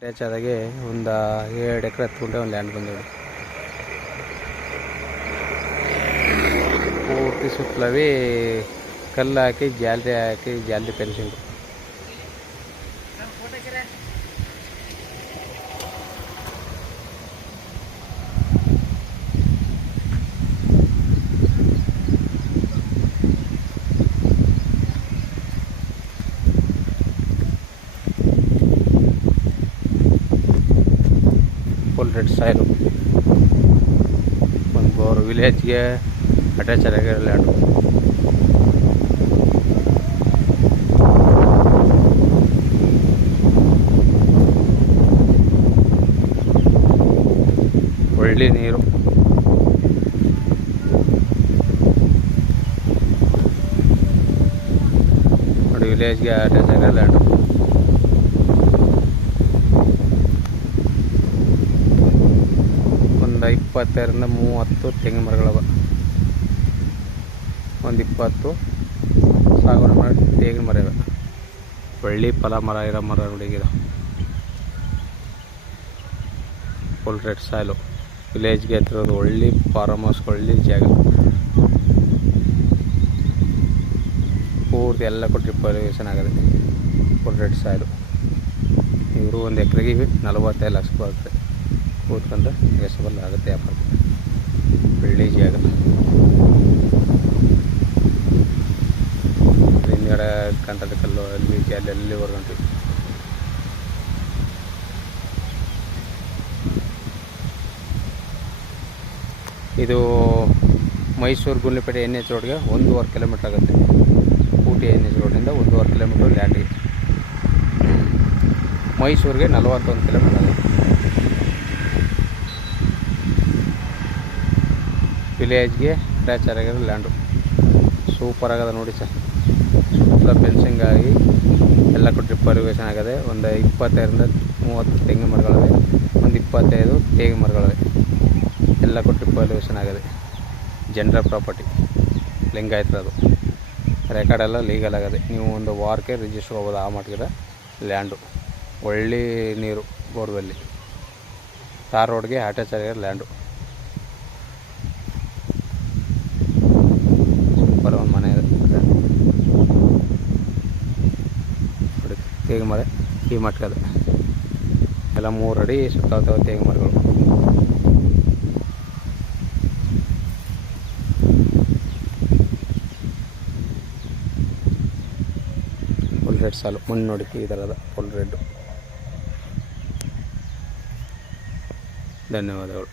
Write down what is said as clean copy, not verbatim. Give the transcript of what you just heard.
ಅಟ್ಯಾಚಾದಾಗೆ ಒಂದು 2 ಎಕರೆ 10 ಗುಂಟೆ ಒಂದು ಲ್ಯಾಂಡ್ ಬಂದಿದೆ. ಪೂರ್ತಿ ಸುತ್ತಲವೇ ಕಲ್ಲು ಹಾಕಿ ಜಾಲರಿ ಫೆನ್ಸಿಂಗು. Full red soil. ಒಂದು ಬೋರ್ ವಿಲೇಜ್ಗೆ ಅಟ್ಯಾಚ್ ಆಗಿರೋ ಲ್ಯಾಂಡು. ಒಳ್ಳೆ ನೀರು. ನೋಡಿ, ವಿಲೇಜ್ಗೆ ಅಟ್ಯಾಚ್ ಆಗಿರೋ ಲ್ಯಾಂಡು. ಒಂದು 25ರಿಂದ 30 ತೆಂಗಿನ ಮರಗಳವ. ಒಂದು 20 ಸಾಗುವಳಿ ಮಾಡಿ ತೆಂಗಿನ ಮರ ಇವೆ. ಒಳ್ಳೆ ಫಲ ಮರ ಇರೋ ಮರ ಹುಡುಗಿದ. Full red soil. ವಿಲೇಜ್ಗೆ ಹತ್ತಿರೋದು. ಒಳ್ಳೆ ಫಾರ್ಮ್ ಹೌಸ್, ಒಳ್ಳೆ ಜಾಗ. ಪೂರ್ತಿ ಎಲ್ಲ ಕೊಟ್ಟು ರಿಪೇರಿಯೇಷನ್ ಆಗದೆ. Full red soil. ಇವರು ಒಂದು ಎಕರೆಗೆ 45 ಲಕ್ಷ ಬರುತ್ತೆ. ಕೂತ್ಕೊಂಡ್ರೆ ಎಸಬಲ್ ಆಗುತ್ತೆ ವ್ಯಾಪಾರ. ಒಳ್ಳೆ ಜಾಗ. ಹಿಂದ್ಗಡೆ ಕಂಟದ ಕಲ್ಲು ಅಲ್ಲಿ ಜಾಲಿ ಹೊರಗಂಟು. ಇದು ಮೈಸೂರು ಗುಂಡ್ಲುಪೇಟೆ NH ರೋಡ್ಗೆ 1.5 ಕಿಲೋಮೀಟ್ರ್ ಆಗುತ್ತೆ. ಊಟಿ NH ರೋಡಿಂದ 1.5 ಕಿಲೋಮೀಟ್ರ್ ಲ್ಯಾಂಡಿಗೆ. ಮೈಸೂರಿಗೆ 41 ಕಿಲೋಮೀಟ್ರ್ ಆಗುತ್ತೆ. ವಿಲೇಜ್ಗೆ ಅಟ್ಯಾಚ್ ಆಗಿರೋ ಲ್ಯಾಂಡು. ಸೂಪರ್ ಆಗದ ನೋಡಿ ಸರ್. ಸುತ್ತ ಫೆನ್ಸಿಂಗ್ ಆಗಿ ಎಲ್ಲ ಕೊಟ್ಟು ರಿಪೇರಿಯೇಷನ್ ಆಗದೆ. ಒಂದು 25ರಿಂದ 30 ತೆಂಗಿನ ಮರಗಳಿವೆ. ಒಂದು 25 ತೇಗಿನ ಮರಗಳಿವೆ. ಎಲ್ಲ ಕೊಟ್ಟು ರಿಪೇರಿಯೇಷನ್ ಆಗದೆ. ಜನರಲ್ ಪ್ರಾಪರ್ಟಿ, ಲಿಂಗಾಯತರದು. ರೆಕಾರ್ಡೆಲ್ಲ ಲೀಗಲ್ ಆಗದೆ. ನೀವು ಒಂದು ವಾರಕ್ಕೆ ರಿಜಿಸ್ಟರ್ ಹೋಗೋದು ಆ ಮಟ್ಟಿಗೆ ಲ್ಯಾಂಡು. ಒಳ್ಳೆ ನೀರು. ಬೋರ್ವೆಲ್ಲಿ ತಾರ್ ರೋಡ್ಗೆ ಅಟ್ಯಾಚ್ ಆಗಿರೋ ಲ್ಯಾಂಡು. ಸೂಪರ್ ಒಂದು ಮನೆ ಇದೆ. ನೋಡಿ, ತೇಗಿನ ಮರ ಈ ಮಟ್ಕದೆ ಎಲ್ಲ 3 ಅಡಿ ಸುತ್ತಾಗ್ತವೆ ತೇಗಿನ ಮರಗಳು. ಫುಲ್ ರೆಡ್ ಸಾಲು. ಮಣ್ಣು ನೋಡಿ ಈ ಥರದ ಫುಲ್ ರೆಡ್ಡು. ಧನ್ಯವಾದಗಳು.